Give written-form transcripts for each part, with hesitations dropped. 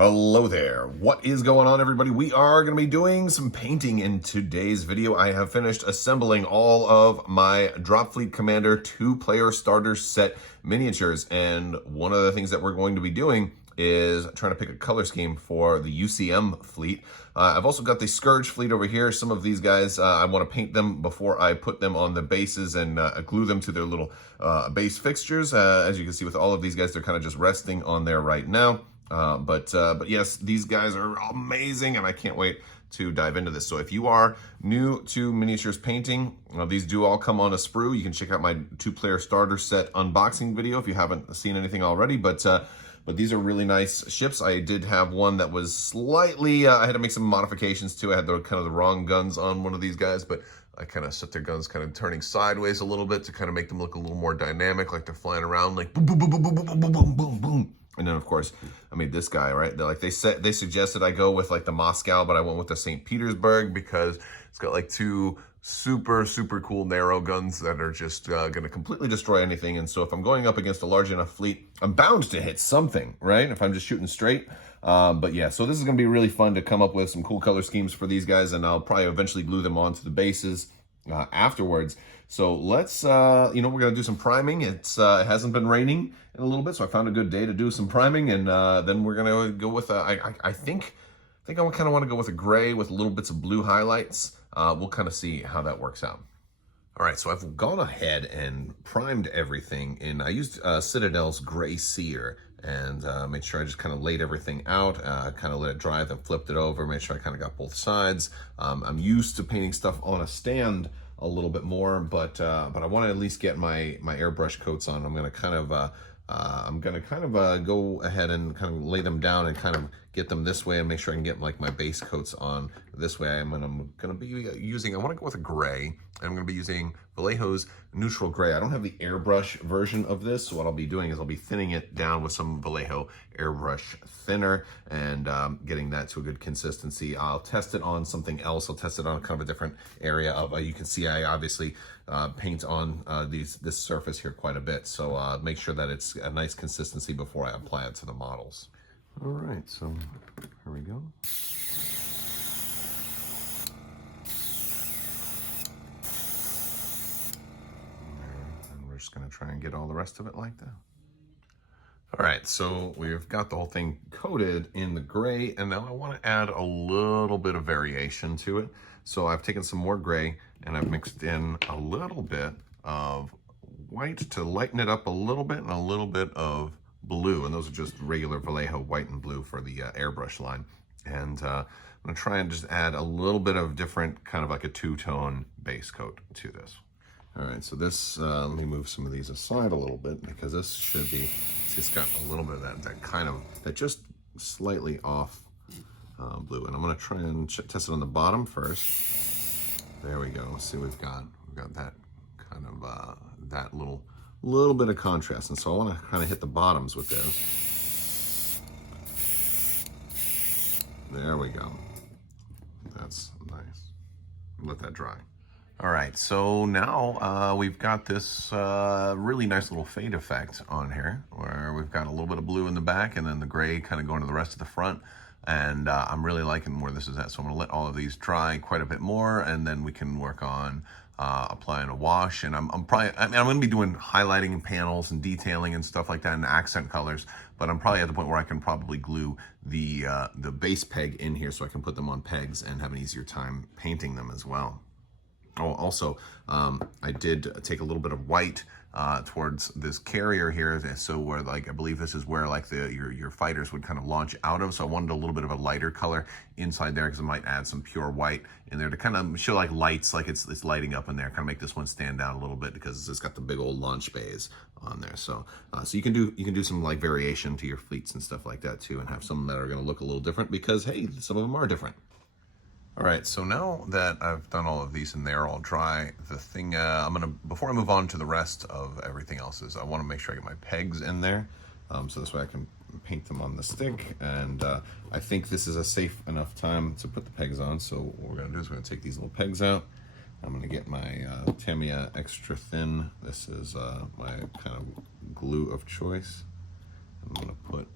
Hello there. What is going on, everybody? We are going to be doing some painting in today's video. I have finished assembling all of my Dropfleet Commander 2-player starter set miniatures, and one of the things that we're going to be doing is trying to pick a color scheme for the UCM fleet. I've also got the Scourge fleet over here. Some of these guys, I want to paint them before I put them on the bases and glue them to their little base fixtures. As you can see with all of these guys, they're kind of just resting on there right now. But yes, these guys are amazing, and I can't wait to dive into this. So if you are new to miniatures painting, these do all come on a sprue. You can check out my 2-player starter set unboxing video if you haven't seen anything already. But these are really nice ships. I did have one that was slightly, I had to make some modifications to. I had the wrong guns on one of these guys, but I kind of set their guns kind of turning sideways a little bit to kind of make them look a little more dynamic, like they're flying around like boom, boom, boom, boom, boom, boom, boom, boom, boom. And then, of course, I made this guy, right? They suggested I go with like the Moscow, but I went with the St. Petersburg because it's got like two super cool narrow guns that are just going to completely destroy anything. And so if I'm going up against a large enough fleet, I'm bound to hit something, right? If I'm just shooting straight. But yeah, so this is going to be really fun to come up with some cool color schemes for these guys, and I'll probably eventually glue them onto the bases afterwards. So let's, we're going to do some priming. It hasn't been raining in a little bit, so I found a good day to do some priming, and then we're going to go with, I think I kind of want to go with a gray with little bits of blue highlights. We'll kind of see how that works out. All right, so I've gone ahead and primed everything, and I used Citadel's Gray Seer, and made sure I just kind of laid everything out, kind of let it dry, then flipped it over, made sure I kind of got both sides. I'm used to painting stuff on a stand a little bit more, but I want to at least get my airbrush coats on. I'm going to kind of go ahead and kind of lay them down and kind of get them this way and make sure I can get like my base coats on this way. I'm going to be using, I want to go with a gray, and I'm going to be using Vallejo's neutral gray. I don't have the airbrush version of this, so what I'll be doing is I'll be thinning it down with some Vallejo airbrush thinner and getting that to a good consistency. I'll test it on something else. I'll test it on kind of a different area of, you can see I obviously paint on this surface here quite a bit, so make sure that it's a nice consistency before I apply it to the models. All right, so here we go. And we're just gonna try and get all the rest of it like that. All right, so we've got the whole thing coated in the gray, and now I want to add a little bit of variation to it. So I've taken some more gray and I've mixed in a little bit of white to lighten it up a little bit, and a little bit of blue, and those are just regular Vallejo white and blue for the airbrush line. And I'm gonna try and just add a little bit of different, kind of like a two-tone base coat to this. All right, so this, let me move some of these aside a little bit, because this should be, see, it's got a little bit of that just slightly off blue. And I'm gonna try and test it on the bottom first. There we go. See, we've got that kind of, that little bit of contrast. And so I wanna kind of hit the bottoms with this. There we go. That's nice. Let that dry. All right, so now we've got this really nice little fade effect on here, where we've got a little bit of blue in the back and then the gray kind of going to the rest of the front. And I'm really liking where this is at. So I'm gonna let all of these dry quite a bit more, and then we can work on applying a wash. And I'm gonna be doing highlighting panels and detailing and stuff like that, and accent colors, but I'm probably at the point where I can probably glue the base peg in here so I can put them on pegs and have an easier time painting them as well. Oh, also, I did take a little bit of white towards this carrier here, so where, like, I believe this is where like your fighters would kind of launch out of. So I wanted a little bit of a lighter color inside there, because I might add some pure white in there to kind of show like lights, like it's lighting up in there, kind of make this one stand out a little bit, because it's got the big old launch bays on there. So so you can do some like variation to your fleets and stuff like that too, and have some that are going to look a little different, because hey, some of them are different. All right, so now that I've done all of these and they're all dry, the thing before I move on to the rest of everything else, is I want to make sure I get my pegs in there, so this way I can paint them on the stick. And I think this is a safe enough time to put the pegs on. So what we're gonna do is we're gonna take these little pegs out. I'm gonna get my Tamiya extra thin. This is my kind of glue of choice. I'm gonna put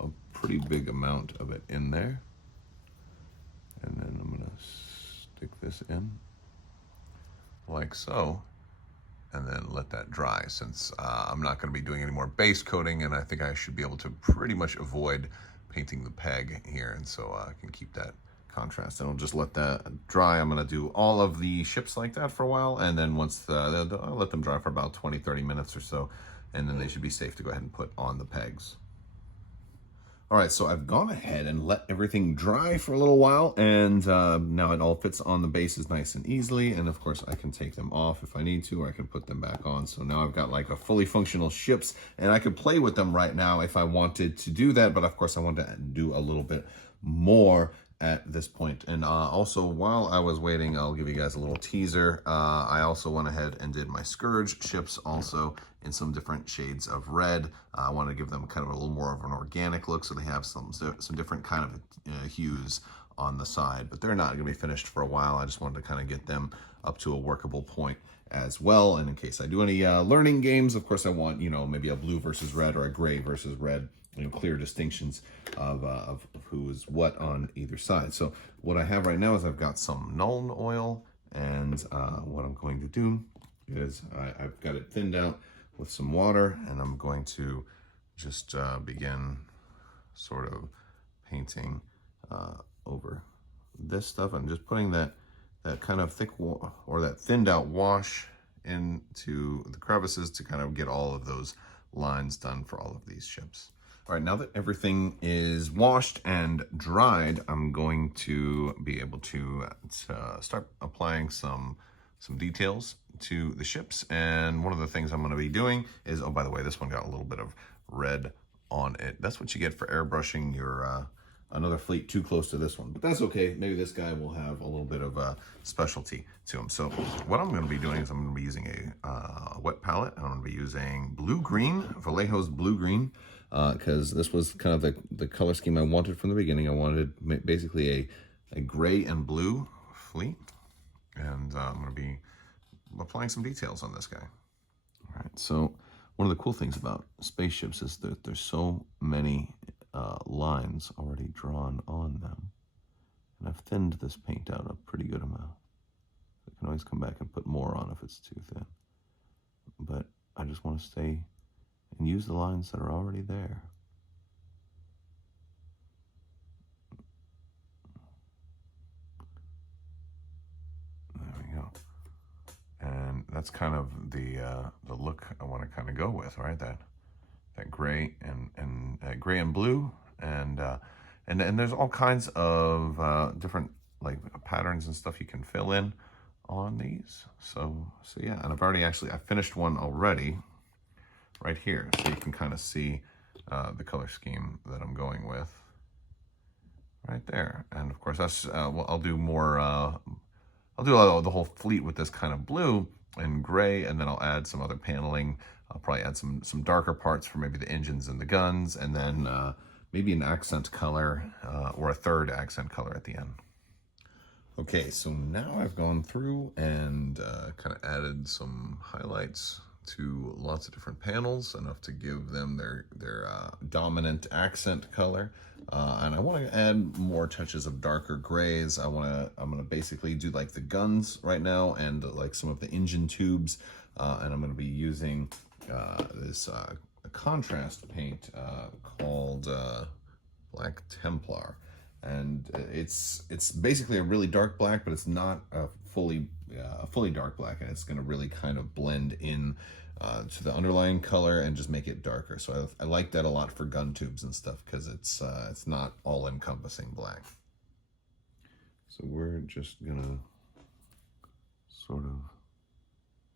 a pretty big amount of it in there. And then I'm gonna stick this in like so, and then let that dry, since I'm not gonna be doing any more base coating, and I think I should be able to pretty much avoid painting the peg here, and so I can keep that contrast. And I'll just let that dry. I'm gonna do all of the ships like that for a while, and then once I'll let them dry for about 20-30 minutes or so, and then they should be safe to go ahead and put on the pegs. All right, so I've gone ahead and let everything dry for a little while, and now it all fits on the bases nice and easily. And of course, I can take them off if I need to, or I can put them back on. So now I've got like a fully functional ships, and I could play with them right now if I wanted to do that. But of course, I want to do a little bit more at this point. And also, while I was waiting, I'll give you guys a little teaser. I also went ahead and did my Scourge ships also in some different shades of red. I want to give them kind of a little more of an organic look, so they have some different kind of hues on the side, but they're not going to be finished for a while. I just wanted to kind of get them up to a workable point as well. And in case I do any learning games, of course, I want, you know, maybe a blue versus red or a gray versus red, you know, clear distinctions of who is what on either side. So what I have right now is I've got some Nuln oil, and what I'm going to do is I've got it thinned out with some water, and I'm going to just begin sort of painting over this stuff, and just putting that kind of thick or that thinned out wash into the crevices to kind of get all of those lines done for all of these ships. All right, now that everything is washed and dried, I'm going to be able to start applying some details to the ships. And one of the things I'm going to be doing is, oh, by the way, this one got a little bit of red on it. That's what you get for airbrushing your another fleet too close to this one, but that's okay. Maybe this guy will have a little bit of a specialty to him. So what I'm going to be doing is I'm going to be using a wet palette, and I'm going to be using blue-green, Vallejo's blue-green, because this was kind of the color scheme I wanted from the beginning. I wanted basically a gray and blue fleet, and I'm going to be applying some details on this guy. All right, so one of the cool things about spaceships is that there's so many lines already drawn on them, and I've thinned this paint out a pretty good amount. I can always come back and put more on if it's too thin, but I just want to stay and use the lines that are already there. There we go. And that's kind of the look I want to kind of go with, right? That gray and gray and blue, and there's all kinds of different like patterns and stuff you can fill in on these. So yeah, and I finished one already right here, so you can kind of see the color scheme that I'm going with right there. And of course, that's well, I'll do more. I'll do the whole fleet with this kind of blue and gray, and then I'll add some other paneling. I'll probably add some darker parts for maybe the engines and the guns, and then maybe an accent color or a third accent color at the end. Okay, so now I've gone through and kind of added some highlights to lots of different panels, enough to give them their dominant accent color. And I want to add more touches of darker grays. I'm gonna basically do like the guns right now, and like some of the engine tubes. And I'm gonna be using this contrast paint called Black Templar. And it's basically a really dark black, but it's not a fully dark black, and it's going to really kind of blend in to the underlying color and just make it darker. So I like that a lot for gun tubes and stuff, because it's not all encompassing black. So we're just gonna sort of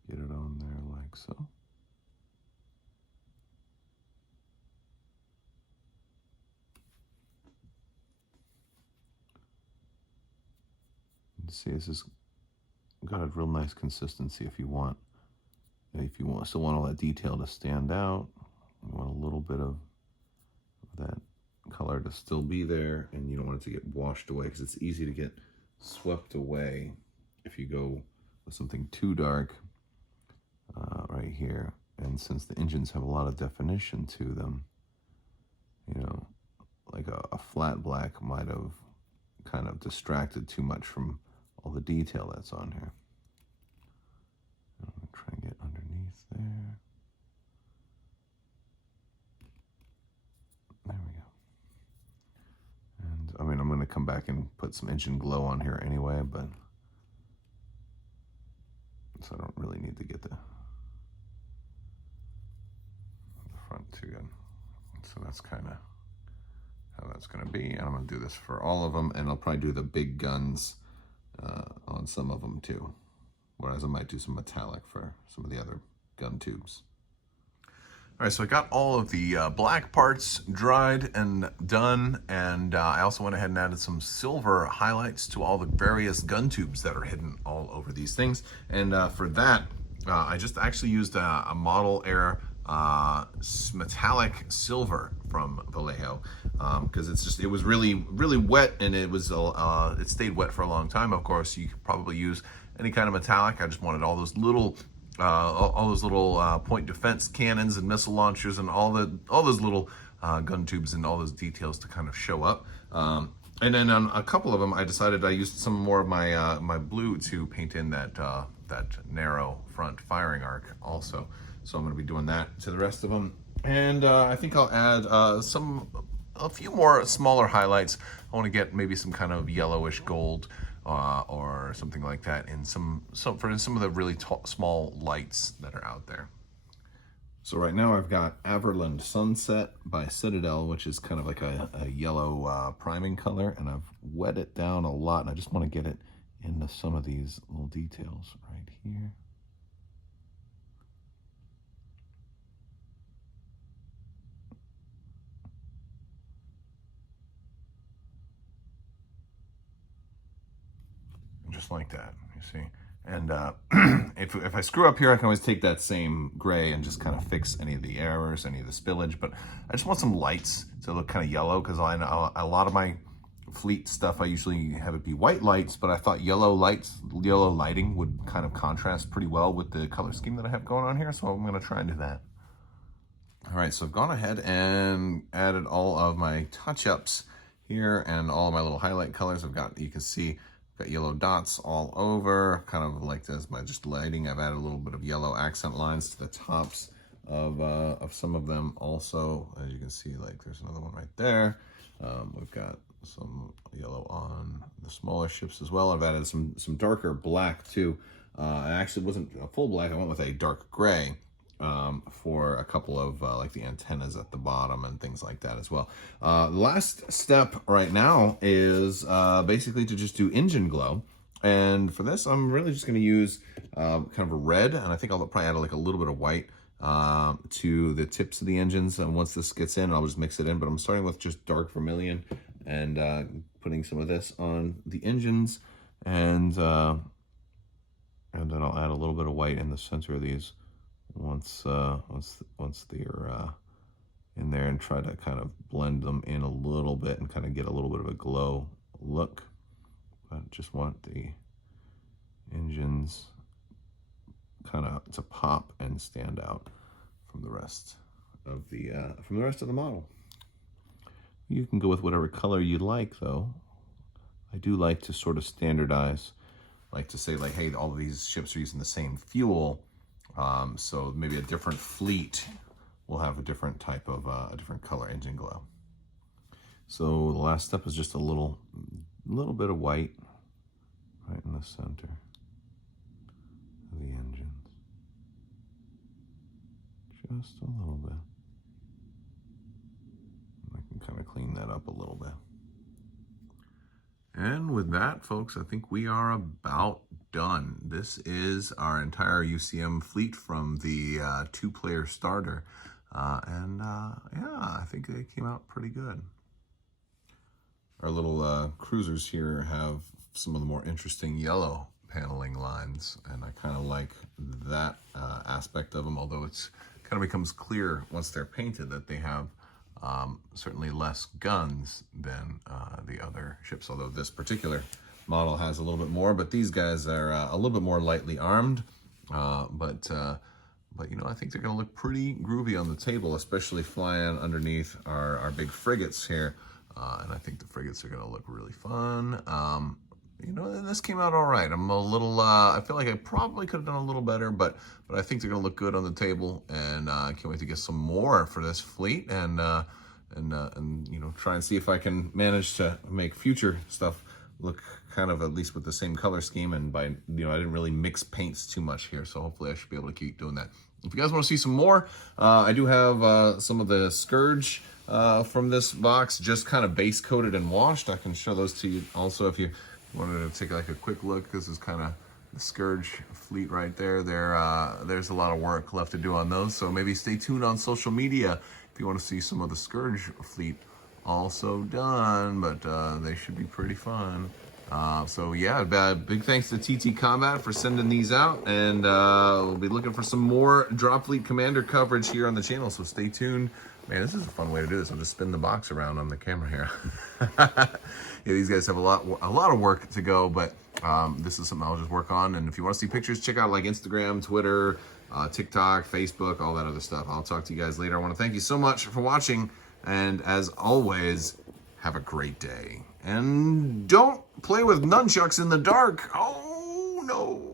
get it on there like so. See, this has got a real nice consistency. If you still want all that detail to stand out, you want a little bit of that color to still be there, and you don't want it to get washed away, because it's easy to get swept away if you go with something too dark right here. And since the engines have a lot of definition to them, you know, like flat black might have kind of distracted too much from all the detail that's on here. I'm going to try and get underneath there. There we go. And I mean, I'm going to come back and put some engine glow on here anyway, but so I don't really need to get the front too good. So that's kind of how that's going to be. And I'm going to do this for all of them, and I'll probably do the big guns on some of them too. Whereas I might do some metallic for some of the other gun tubes. All right, so I got all of the black parts dried and done, and I also went ahead and added some silver highlights to all the various gun tubes that are hidden all over these things. And for that, I just actually used a Model Air metallic silver from Vallejo, because it was really wet, and it stayed wet for a long time. Of course, you could probably use any kind of metallic. I just wanted all those little point defense cannons and missile launchers and all those little gun tubes and all those details to kind of show up. And then on a couple of them, I decided I used some more of my my blue to paint in that narrow front firing arc also. So I'm going to be doing that to the rest of them. And I think I'll add a few more smaller highlights. I want to get maybe some kind of yellowish gold or something like that in for some of the really small lights that are out there. So right now I've got Averland Sunset by Citadel, which is kind of like a yellow priming color, and I've wet it down a lot, and I just want to get it into some of these little details right here. Just like that, you see. And if I screw up here, I can always take that same gray and just kind of fix any of the errors, any of the spillage. But I just want some lights to look kind of yellow, because I know a lot of my fleet stuff, I usually have it be white lights, but I thought yellow lighting would kind of contrast pretty well with the color scheme that I have going on here. So I'm going to try and do that. All right, so I've gone ahead and added all of my touch-ups here and all of my little highlight colors. You can see, got yellow dots all over, kind of like this by just lighting. I've added a little bit of yellow accent lines to the tops of some of them also. As you can see, like there's another one right there. We've got some yellow on the smaller ships as well. I've added some darker black too. I actually wasn't a full black. I went with a dark gray for a couple of like the antennas at the bottom and things like that as well. The last step right now is basically to just do engine glow. And for this, I'm really just going to use kind of a red, and I think I'll probably add like a little bit of white to the tips of the engines. And once this gets in, I'll just mix it in. But I'm starting with just dark vermilion and putting some of this on the engines, and then I'll add a little bit of white in the center of these once they're in there, and try to kind of blend them in a little bit and kind of get a little bit of a glow look. But just want the engines kind of to pop and stand out from the rest of the model. You can go with whatever color you like, though. I do like to sort of standardize, like to say like, hey, all of these ships are using the same fuel. So maybe a different fleet will have a different type of a different color engine glow. So the last step is just a little bit of white right in the center of the engines. Just a little bit. I can kind of clean that up a little bit. And with that, folks, I think we are about done. This is our entire UCM fleet from the 2-player starter. Yeah, I think they came out pretty good. Our little cruisers here have some of the more interesting yellow paneling lines, and I kind of like that aspect of them, although it's kind of becomes clear once they're painted that they have certainly less guns than the other ships, although this particular model has a little bit more, but these guys are a little bit more lightly armed, but you know, I think they're going to look pretty groovy on the table, especially flying underneath our big frigates here. And I think the frigates are going to look really fun. You know, this came out all right. I'm a little, I feel like I probably could have done a little better, but I think they're going to look good on the table, and I can't wait to get some more for this fleet, and you know, try and see if I can manage to make future stuff look kind of at least with the same color scheme. And by, you know, I didn't really mix paints too much here, so hopefully I should be able to keep doing that. If you guys want to see some more, I do have some of the Scourge from this box, just kind of base coated and washed. I can show those to you also if you wanted to take like a quick look. This is kind of the Scourge fleet right there. There's a lot of work left to do on those, so maybe stay tuned on social media if you want to see some of the Scourge fleet also done, but they should be pretty fun. So yeah, big thanks to TT Combat for sending these out, and we'll be looking for some more Dropfleet Commander coverage here on the channel, so stay tuned. Man, this is a fun way to do this. I'll just spin the box around on the camera here. Yeah, these guys have a lot of work to go, but this is something I'll just work on. And if you want to see pictures, check out like Instagram, Twitter, TikTok, Facebook, all that other stuff. I'll talk to you guys later. I want to thank you so much for watching, and as always, have a great day. And don't play with nunchucks in the dark. Oh no.